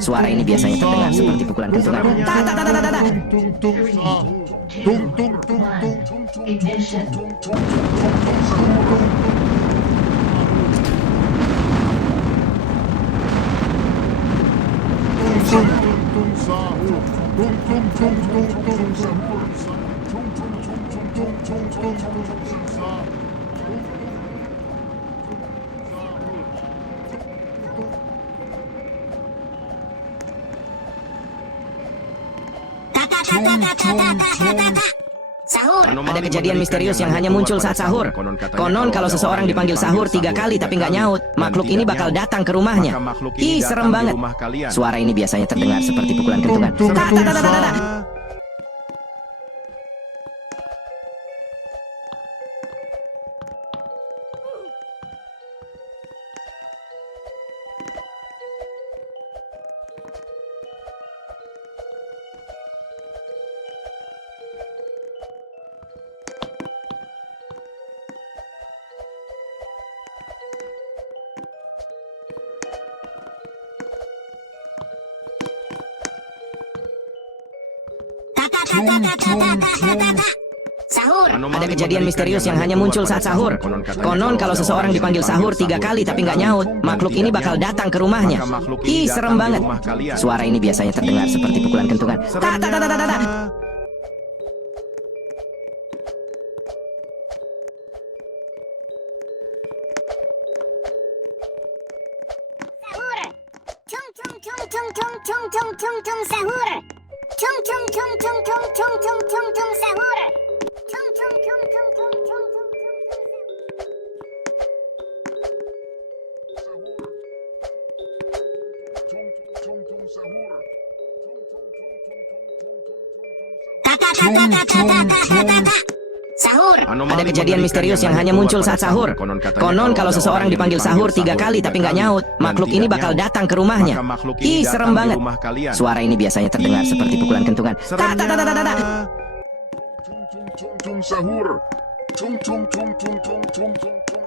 Suara ini biasanya terdengar seperti pukulan kentungan. Tak, tak, tak, tak, tak, tak. Sahur. Ada kejadian misterius yang hanya muncul saat sahur. Konon kalau seseorang dipanggil sahur 3 kali tapi nggak nyaut, makhluk ini bakal datang ke rumahnya. Ih, serem banget. Suara ini biasanya terdengar seperti pukulan kentungan. Tak, tak, tak, tak, tak, tak. Sahur. Ada kejadian misterius yang hanya muncul saat sahur. Konon kalau seseorang dipanggil sahur 3 kali tapi nggak nyaut, makhluk ini bakal datang ke rumahnya. Ih, serem banget. Suara ini biasanya terdengar seperti pukulan kentungan. Tak, tak, tak, tak, tak, tak. Sahur. Tung tung tung tung tung tung tung tung tung sahur. Tung tung tung tung tung tung tung tung tung sahur. Tung tung tung tung tung tung tung tung sahur. Ada kejadian misterius yang hanya muncul saat sahur. Konon kalau seseorang dipanggil sahur 3 kali tapi nggak nyaut, makhluk ini bakal datang ke rumahnya. Ih, serem banget. Suara ini biasanya terdengar seperti pukulan kentungan. Tak, tak, tak, tak, tak, tak. Sahur. Tung tung tung tung tung tung tung tung.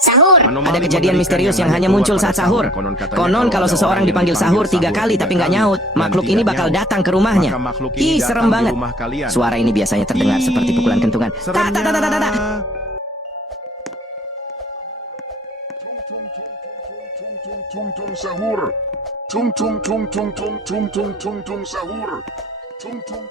Sahur. Ada kejadian misterius yang hanya muncul saat sahur. Konon kalau seseorang dipanggil sahur 3 kali tapi nggak nyaut, makhluk ini bakal datang ke rumahnya. Ih, serem banget. Suara ini biasanya terdengar seperti pukulan kentungan. Tak, tak, tak, tak, tak, tak. Tung tung sahur. Tung tung tung tung tung tung tung tung tung sahur. Tung tung.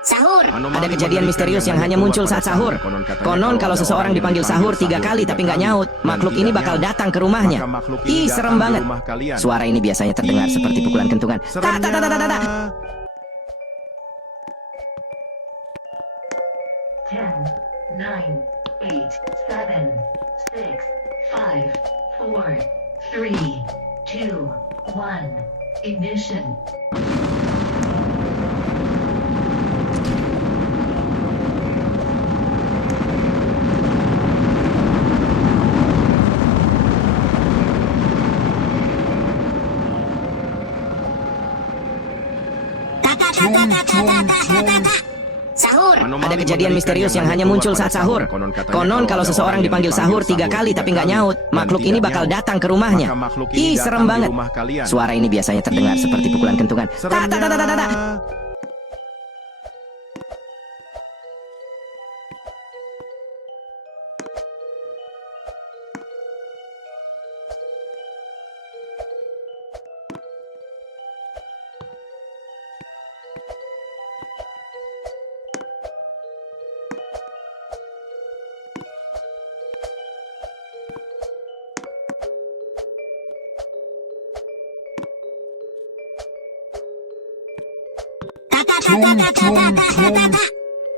Sahur. Ada kejadian misterius yang hanya muncul saat sahur. Konon kalau seseorang dipanggil sahur 3 kali tapi nggak nyaut, makhluk ini bakal datang ke rumahnya. Ih, serem banget. Suara ini biasanya terdengar seperti pukulan kentungan. Tak, tak, tak, tak, tak, tak. 10, 9, 8, 7, 6, 5, 4, 3, 2, 1. Ignition. Sahur. Ada kejadian misterius yang hanya muncul saat sahur. Konon kalau seseorang dipanggil sahur 3 kali tapi nggak nyaut, makhluk ini bakal datang ke rumahnya. Ih, serem banget. Suara ini biasanya terdengar seperti pukulan kentungan. Tak, tak, tak, tak, tak, tak.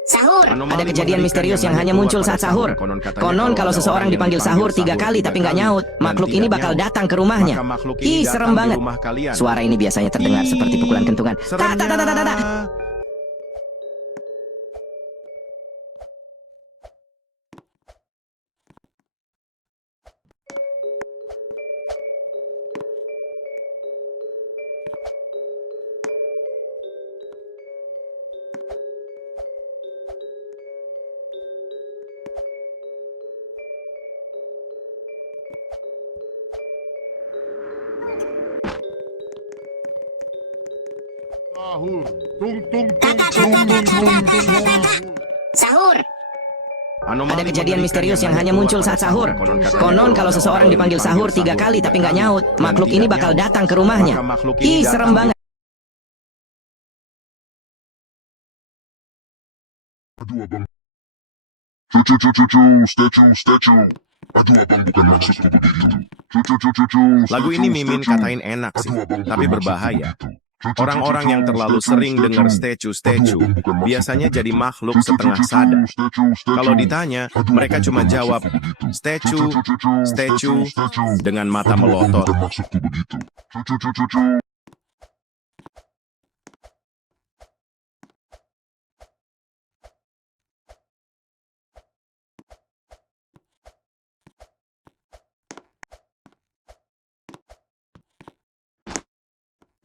Sahur. Ada kejadian misterius yang hanya muncul saat sahur. Konon kalau seseorang dipanggil sahur 3 kali tapi nggak nyaut, makhluk ini bakal datang ke rumahnya. Ih, serem banget. Suara ini biasanya terdengar seperti pukulan kentungan. Ta ta ta ta ta ta. Sahur. Tung tung tung tung tung tung tung. Sahur. Ada kejadian misterius yang hanya muncul saat sahur. Konon kalau seseorang dipanggil sahur 3 kali tapi nggak nyaut, makhluk ini bakal datang ke rumahnya. Ih, serem banget. Aduh abang. Cu, statue. Aduh abang, bukan maksudku begitu. Cu. Lagu ini Mimin katain enak sih, tapi berbahaya. Orang-orang yang terlalu sering dengar statue biasanya jadi makhluk setengah sadar. Kalau ditanya, mereka cuma jawab statue dengan mata melotot. Bukan maksudku begitu. Cu.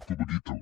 Begitu.